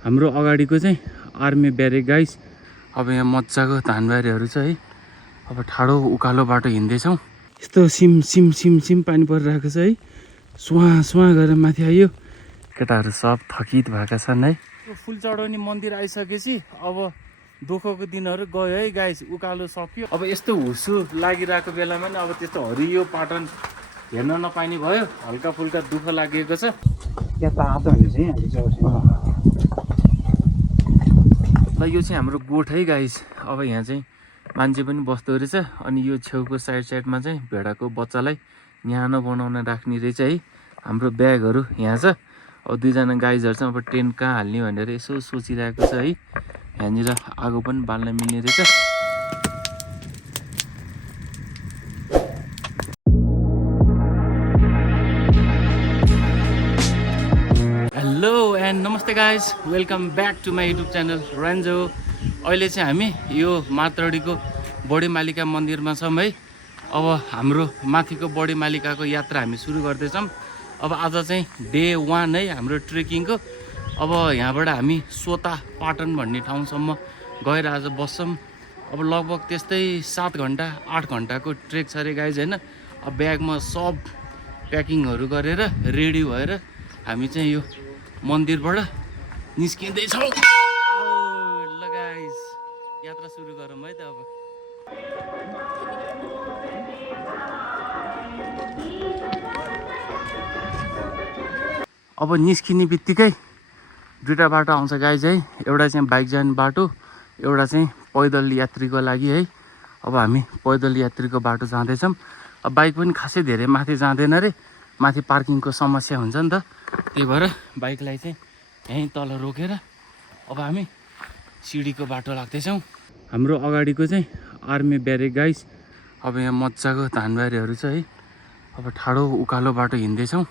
हाम्रो अगाडिको चाहिँ आर्मी ब्यारेक गाइस। अब यहाँ मजाको धानबारीहरू छ है। अब ठाडो उकालो बाटो हिँड्दैछौँ। यस्तो सिम सिम सिम सिम पानी परिरहेको छ है। सुहाँ सुहाँ गरेर माथि आयो। केटाहरू सब थकित भएका छन् है। फुल चढाउने मन्दिर आइसकेपछि अब दुःखको दिनहरू गयो है गाइस। उकालो सक्यो। अब यस्तो हुसु लागिरहेको बेलामा नि अब त्यस्तो हरियो पाटन हेर्न नपाइने भयो। हल्का फुल्का दुःख लागेको छ। यहाँ तातो हुन्छ है ल यो चाहिँ हाम्रो गोठ है गाइस। अब यहाँ चाहिँ मान्छे पनि बस्दो रहेछ। अनि यो छेउको साइडमा चाहिँ भेडाको बच्चालाई न्यानो बनाउन राख्ने रहेछ है। हाम्रो ब्यागहरू यहाँ छ। अब दुईजना गाइजहरू चाहिँ अब टेन्ट कहाँ हाल्ने भनेर यसो सोचिरहेको छ है। यहाँनिर आगो पनि बाल्न मिल्ने रहेछ। हेलो एन्ड नमस्ते guys, welcome back to my YouTube channel Ranjo. अहिले चाहिँ हामी यो मार्तडीको बडिमालिका मन्दिरमा छौँ है। अब हाम्रो माथिको बडिमालिकाको यात्रा हामी सुरु गर्दैछौँ। अब आज चाहिँ डे 1 है हाम्रो ट्रेकिङको। अब यहाँबाट हामी सोता पाटन भन्ने ठाउँसम्म गएर आज बस्छौँ। अब लगभग त्यस्तै 7 घन्टा 8 घन्टाको ट्रेक छ अरे गाइज होइन। अब ब्यागमा सब प्याकिङहरू गरेर रेडी भएर हामी चाहिँ यो मन्दिरबाट निस्किँदैछौँ। ल गाइस यात्रा सुरु गरौँ है त। अब निस्किने बित्तिकै दुईवटा बाटो आउँछ गाइज है। एउटा चाहिँ बाइक जाने बाटो, एउटा चाहिँ पैदल यात्रीको लागि है। अब हामी पैदल यात्रीको बाटो जाँदैछौँ। अब बाइक पनि खासै धेरै माथि जाँदैन रे, माथि पार्किङको समस्या हुन्छ नि त। त्यही भएर बाइकलाई चाहिँ यहीँ तल रोकेर अब हामी सिडीको बाटो लाग्दैछौँ। हाम्रो अगाडिको चाहिँ आर्मी ब्यारेक गाइस। अब यहाँ मजाको धानबारीहरू छ है। अब ठाडो उकालो बाटो हिँड्दैछौँ।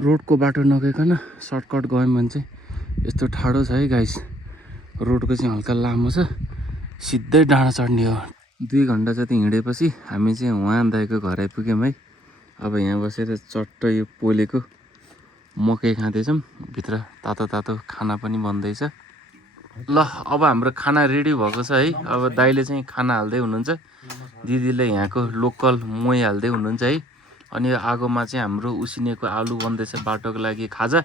रोडको बाटो नगइकन सर्टकट गयौँ भने चाहिँ यस्तो ठाडो छ है गाइस। रोडको चाहिँ हल्का लामो छ, सिधै डाँडा चढ्ने हो। 2 घन्टा जति हिँडेपछि हामी चाहिँ उहाँ दाइको घर आइपुग्यौँ है। अब यहाँ बसेर चट्ट यो पोलेको मकै खाँदैछौँ। भित्र तातो तातो खाना पनि बन्दैछ। ल अब हाम्रो खाना रेडी भएको छ है। अब दाइले चाहिँ खाना हाल्दै हुनुहुन्छ, दिदीले यहाँको लोकल मोही हाल्दै हुनुहुन्छ है। अनि आगोमा चाहिँ हाम्रो उसिनेको आलु बन्दैछ बाटोको लागि खाजा।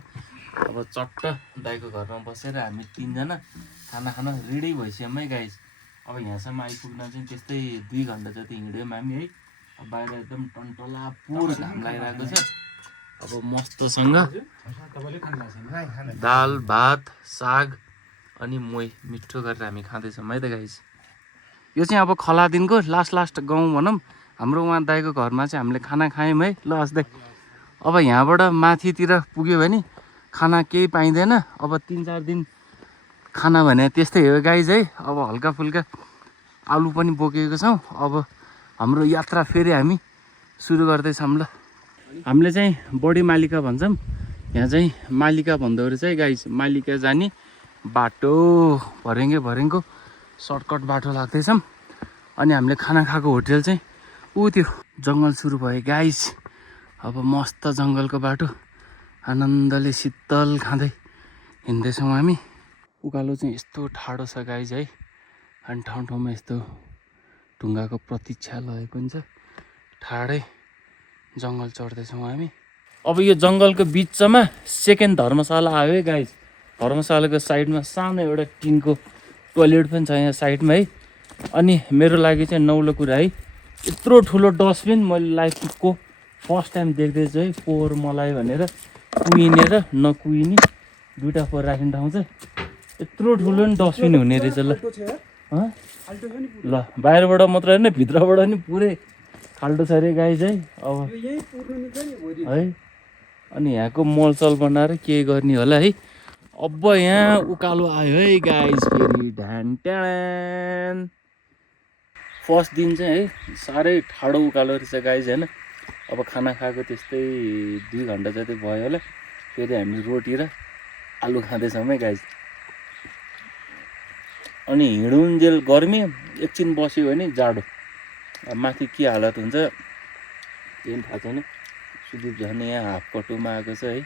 अब चट्ट दाइको घरमा बसेर हामी 3 जना खाना खान रेडी भइसक्यौँ है गाइस। अब यहाँसम्म आइपुग्न चाहिँ त्यस्तै 2 घन्टा जति हिँड्यौँ हामी है। अब बाहिर एकदम टन्टला पुर घाम लागिरहेको छ। अब मस्तसँग दाल भात साग अनि मोही मिठो गरेर हामी खाँदैछौँ है त गाइस। यो चाहिँ अब खलादिनको लास्ट गाउँ भनौँ। हाम्रो उहाँ दाइको घरमा चाहिँ हामीले खाना खायौँ है। ल अस्दै अब यहाँबाट माथितिर पुग्यो भने खाना केही पाइँदैन। अब 3-4 दिन खाना भने त्यस्तै हो गाइज है। अब हल्का फुल्का आलु पनि बोकेको छौँ। अब हाम्रो यात्रा फेरि हामी सुरु गर्दैछौँ। ल हामीले चाहिँ बडिमालिका भन्छौँ, यहाँ चाहिँ मालिका भन्दो रहेछ है गाइज। मालिका जाने बाटो भरेङ्गो सर्टकट बाटो लाग्दैछौँ। अनि हामीले खाना खाएको होटेल चाहिँ त्यो जङ्गल सुरु भयो गाइस। अब मस्त जङ्गलको बाटो आनन्दले शीतल खाँदै हिँड्दैछौँ हामी। उकालो चाहिँ यस्तो ठाडो छ गाइस है। अनि ठाउँमा यस्तो ढुङ्गाको प्रतीक्षालय पनि छ। ठाडै जङ्गल चढ्दैछौँ हामी। अब यो जङ्गलको बिचमा सेकेन्ड धर्मशाला आयो है गाइस। धर्मशालाको साइडमा सानो एउटा टिनको टोयलेट पनि छ यहाँ साइडमा है। अनि मेरो लागि चाहिँ नौलो कुरा है, यत्रो ठुलो डस्टबिन मैले लाइफको फर्स्ट टाइम देख्दैछु है। पोहोर मलाई भनेर कुहिने र नकुहिने दुईवटा पोहोर राख्ने ठाउँ छ। यत्रो ठुलो नि डस्टबिन हुने रहेछ। ल बाहिरबाट मात्र होइन भित्रबाट नि पुरै खाल्टो छ अरे गाइस है। अब है अनि यहाँको मलसल बनाएर के गर्ने होला है। अब यहाँ उकालो आयो है गाइस फेरि ढ्यान ट्यान। फर्स्ट दिन चाहिँ है साह्रै ठाडो उकालो रहेछ गाइज होइन। अब खाना खाएको त्यस्तै 2 घन्टा जति भयो होला। फेरि हामी रोटी र आलु खाँदैछौँ है गाइज। अनि हिँडुन्जेल गर्मी, एकछिन बस्यो भने जाडो। अब माथि के हालत हुन्छ त्यही थाहा छैन। सुदीप झन् यहाँ हाफ कटुमा आएको छ है।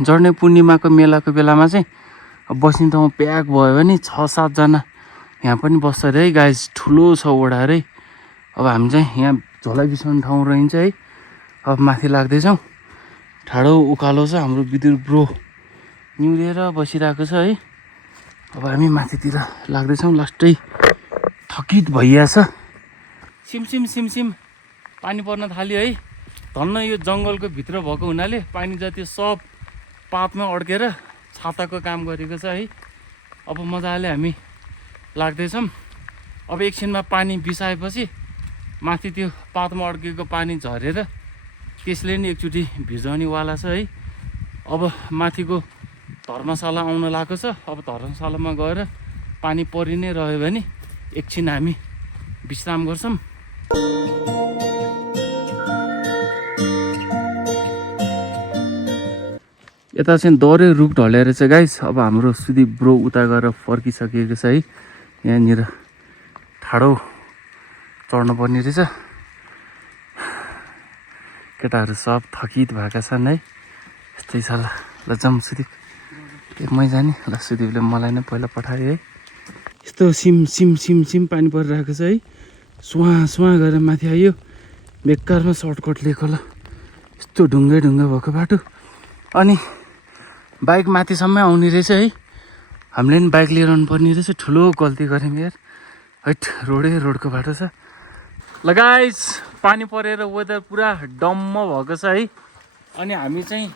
जर्ने पूर्णिमाको मेलाको बेलामा चाहिँ बस्ने ठाउँ प्याक भयो भने 6-7 जना यहाँ पनि बस्छ अरे है गाइस। ठुलो छ ओडा रे। अब हामी चाहिँ यहाँ झोला बिसाउने ठाउँ रहन्छ है। अब माथि लाग्दैछौँ। ठाडो उकालो छ। हाम्रो विद्युत ब्रो निउरिएर बसिरहेको छ है। अब हामी माथितिर लाग्दैछौँ। लास्टै थकित भइरहेछ। सिमसिम सिमसिम पानी पर्न थाल्यो है। धन्न यो जङ्गलको भित्र भएको हुनाले पानी जति सब पातमा अड्केर छाताको काम गरेको छ है। अब मजाले हामी लाग्दैछौँ। अब एकछिनमा पानी बिसाएपछि माथि त्यो पातमा अड्केको पानी झरेर त्यसले नि एकचोटि भिजाउनेवाला छ है। अब माथिको धर्मशाला आउन लागेको छ। अब धर्मशालामा गएर पानी परि नै रह्यो भने एकछिन हामी विश्राम गर्छौँ। यता चाहिँ दौरे रुख ढलेर चाहिँ गाइस। अब हाम्रो सुदीप ब्रो उता गएर फर्किसकेको छ है। यहाँनिर ठाडो चढ्नु पर्ने रहेछ। केटाहरू सब थकित भएका छन् है। यस्तै छ ल। ल जाउँ सुदीप। मै जाने ल। सुदीपले मलाई नै पहिला पठायो है। यस्तो सिम सिम सिम सिम पानी परिरहेको छ है। सुहाँ सुहाँ गरेर माथि आयो। बेकारमा सर्टकट लिएको ल। यस्तो ढुङ्गै ढुङ्गा भएको बाटो। अनि बाइक माथिसम्म आउने रहेछ है। हामीले नि बाइक लिएर आउनुपर्ने रहेछ। ठुलो गल्ती गऱ्यौँ यार। हैट रोडै रोडको बाटो छ। ल गाइस पानी परेर वेदर पुरा डम्म भएको छ है। अनि हामी चाहिँ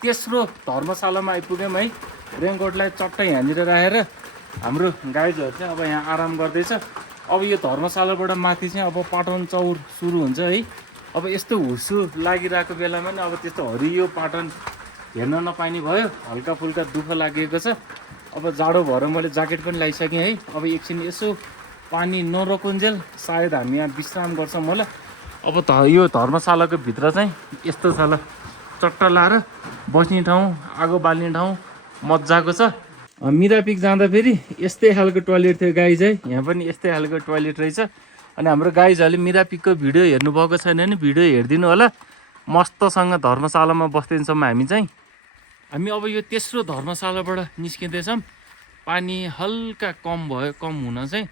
तेस्रो धर्मशालामा आइपुग्यौँ है। रेनकोटलाई चट्टै यहाँनिर राखेर हाम्रो गाइजहरू चाहिँ अब यहाँ आराम गर्दैछ। अब यो धर्मशालाबाट माथि चाहिँ अब पाटन चौर सुरु हुन्छ है। अब यस्तो हुसु लागिरहेको बेलामा नि अब त्यस्तो हरियो पाटन हेर्न नपाइने भयो। हल्का फुल्का दुःख लागेको छ। अब जाडो भएर मैले ज्याकेट पनि लगाइसकेँ है। अब एकछिन यसो पानी नरोकुन्जेल सायद हामी यहाँ विश्राम गर्छौँ होला। अब यो धर्मशालाको भित्र चाहिँ यस्तो छ ल। चट्ट लाएर बस्ने ठाउँ, आगो बाल्ने ठाउँ मजाको छ। मिरापिक जाँदा फेरि यस्तै खालको टोयलेट थियो गाइज है। यहाँ पनि यस्तै खालको टोयलेट रहेछ। अनि हाम्रो गाइजहरूले मिरापिकको भिडियो हेर्नुभएको छैन भने भिडियो हेरिदिनु होला। मस्तसँग धर्मशालामा बस्दैछौँ हामी चाहिँ। हामी अब यो तेस्रो धर्मशालाबाट निस्किँदैछौँ। पानी हल्का कम भयो, कम हुन चाहिँ,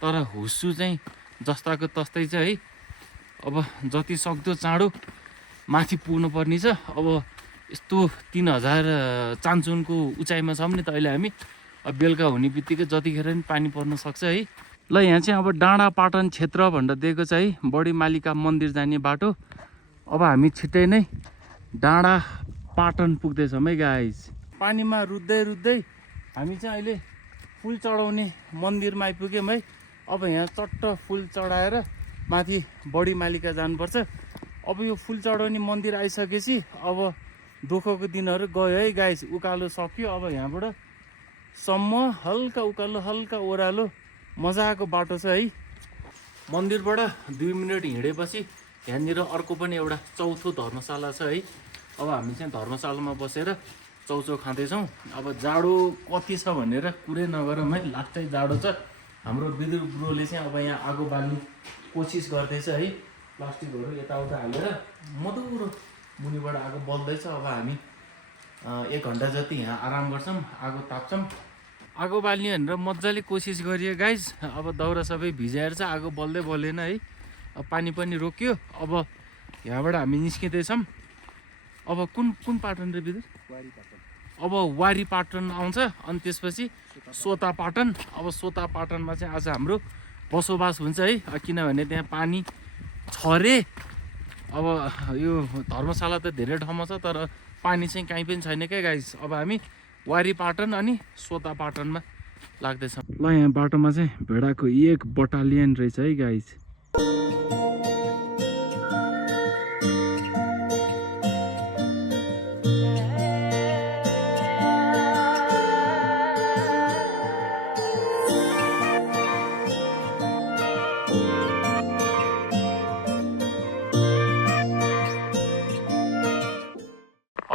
तर हुस्सु चाहिँ जस्ताको तस्तै छ है। अब जति सक्दो चाँडो माथि पुग्नु पर्ने छ। अब यस्तो 3000 चान्चुनको उचाइमा छौँ नि त अहिले हामी। अब बेलुका हुने बित्तिकै जतिखेर पनि पानी पर्न सक्छ है। ल यहाँ चाहिँ अब डाँडा पाटन क्षेत्र भनेर दिएको छ है। बडिमालिका मन्दिर जाने बाटो। अब हामी छिट्टै नै डाँडा पाटन पुग्दैछौँ है गाइज। पानीमा रुच्दै रुच्दै हामी चाहिँ अहिले फुल चढाउने मन्दिरमा आइपुग्यौँ है। अब यहाँ चट्ट फुल चढाएर माथि बडिमालिका जानुपर्छ। अब यो फुल चढाउने मन्दिर आइसकेपछि अब दुःखको दिनहरू गयो है गाइस। उकालो सक्यो। अब यहाँबाट सम्म हल्का उकालो हल्का ओह्रालो मजाको बाटो छ है। मन्दिरबाट 2 मिनट हिँडेपछि यहाँनिर अर्को पनि एउटा चौथो धर्मशाला छ है। अब हामी चाहिँ धर्मशालामा बसेर चौचौ खाँदैछौँ। अब जाडो कति छ भनेर कुरै नगरौँ है। लास्टै जाडो छ। हाम्रो विद्युत ब्रोले चाहिँ अब यहाँ आगो बाल्ने कोसिस गर्दैछ है। प्लास्टिकहरू यताउता हालेर मधुरो मुनिबाट आगो बल्दैछ। अब हामी 1 घन्टा जति यहाँ आराम गर्छौँ, आगो ताप्छौँ। आगो बाल्ने भनेर मजाले कोसिस गरियो गाइज। अब दाउरा सबै भिजाएर चाहिँ आगो बल्दै बलेन है। अब पानी पनि रोक्यो। अब यहाँबाट हामी निस्किँदैछौँ। अब कुन पाटन रे विद्युत? अब वारी पाटन आउँछ। अनि त्यसपछि सोता पाटन। अब सोता पाटनमा चाहिँ आज हाम्रो बसोबास हुन्छ है। किनभने त्यहाँ पानी छ रे। अब यो धर्मशाला त धेरै ठाउँमा छ तर पानी चाहिँ कहीँ पनि छैन क्या गाइस। अब हामी वारी पाटन अनि सोता पाटनमा लाग्दैछौँ। ल यहाँ बाटोमा चाहिँ भेडाको 1 बटालियन रहेछ है गाइस।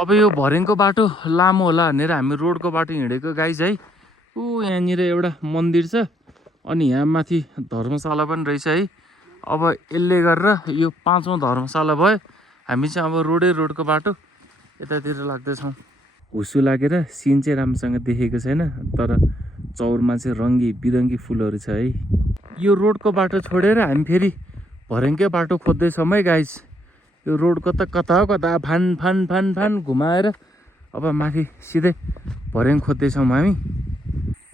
अब यो भरेङको बाटो लामो होला भनेर हामी रोडको बाटो हिँडेको गाइज है। यहाँनिर एउटा मन्दिर छ अनि यहाँ माथि धर्मशाला पनि रहेछ है। अब यसले गरेर यो 5औं धर्मशाला भयो। हामी चाहिँ अब रोडको बाटो यतातिर लाग्दैछौँ। हुसु लागेर सिन चाहिँ राम्रोसँग देखेको छैन, तर चौरमा चाहिँ रङ्गी बिरङ्गी फुलहरू छ है। यो रोडको बाटो छोडेर हामी फेरि भरेङकै बाटो खोज्दैछौँ है गाइज। यो रोड कता हो कता फान फान फान फान घुमाएर अब माथि सिधै भरेङ खोज्दैछौँ हामी।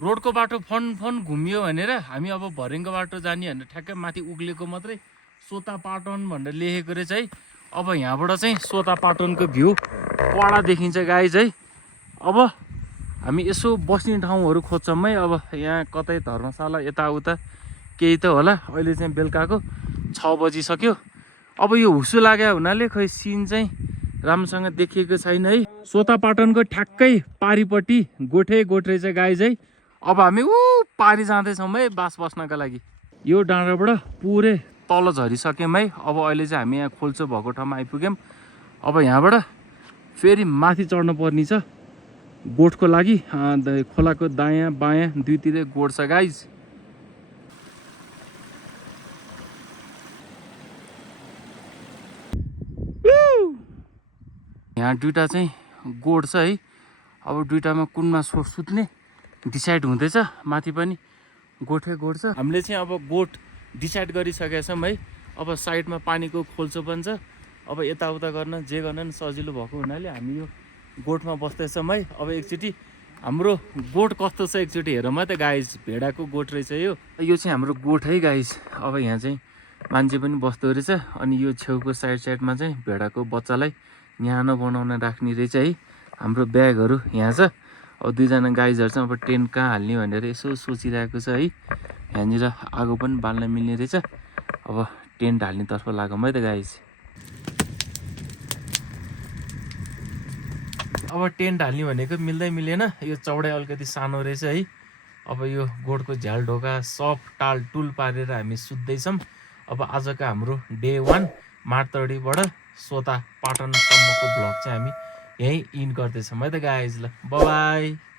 रोडको बाटो फन घुमियो भनेर हामी अब भरेङको बाटो जाने भनेर ठ्याक्कै माथि उक्लेको मात्रै सोता पाटन भनेर लेखेको रहेछ है। अब यहाँबाट चाहिँ सोता पाटनको भ्यू कडा देखिन्छ गाइज है। अब हामी यसो बस्ने ठाउँहरू खोज्छौँ है। अब यहाँ कतै धर्मशाला यताउता केही त होला। अहिले चाहिँ बेलुकाको 6 बजिसक्यो। अब यो हुसु लाग्यो हुनाले खै सिन चाहिँ राम्रोसँग देखिएको छैन है। सोता पाटनको ठ्याक्कै पारिपट्टि गोठे छ गाइज है। अब हामी पारि जाँदैछौँ है बास बस्नका लागि। यो डाँडाबाट पुरै तल झरिसक्यौँ है। अब अहिले चाहिँ हामी यहाँ खोल्चो भएको ठाउँमा आइपुग्यौँ। अब यहाँबाट फेरि माथि चढ्नु पर्ने छ गोठको लागि। खोलाको दायाँ बायाँ दुईतिरै गोठ छ गाइज। यहाँ दुईटा चाहिँ गोठ छ है। अब दुईटामा कुनमा सुत्ने डिसाइड हुँदैछ। माथि पनि गोठे गोठ छ। हामीले चाहिँ अब गोठ डिसाइड गरिसकेका छौँ है। अब साइडमा पानीको खोल्चो पनि छ। अब यताउता गर्न जे गर्न नि सजिलो भएको हुनाले हामी यो गोठमा बस्दैछौँ है। अब एकचोटि हाम्रो गोठ कस्तो छ एकचोटि हेरौँ है त गाइज। भेडाको गोठ रहेछ यो। यो चाहिँ हाम्रो गोठ है गाइज। अब यहाँ चाहिँ मान्छे पनि बस्दो रहेछ। अनि यो छेउको साइडमा चाहिँ भेडाको बच्चालाई न्यानो बनाउन राख्ने रहेछ है। हाम्रो ब्यागहरू यहाँ छ। अब दुईजना गाइजहरू चाहिँ अब टेन्ट कहाँ हाल्ने भनेर यसो सोचिरहेको छ है। यहाँनिर आगो पनि बाल्न मिल्ने रहेछ। अब टेन्ट हाल्नेतर्फ लागौँ है त गाइज। अब टेन्ट हाल्ने भनेको मिल्दैन। यो चौडाइ अलिकति सानो रहेछ है। अब यो गोठको झ्याल ढोका सब टाल टुल पारेर हामी सुत्दैछौँ। अब आजको हाम्रो डे 1 मार्तडीबाट सोता पाटनसम्मको भ्लग चाहिँ हामी यहीँ इन्ड गर्दैछौँ है त गाइज। ल बाई।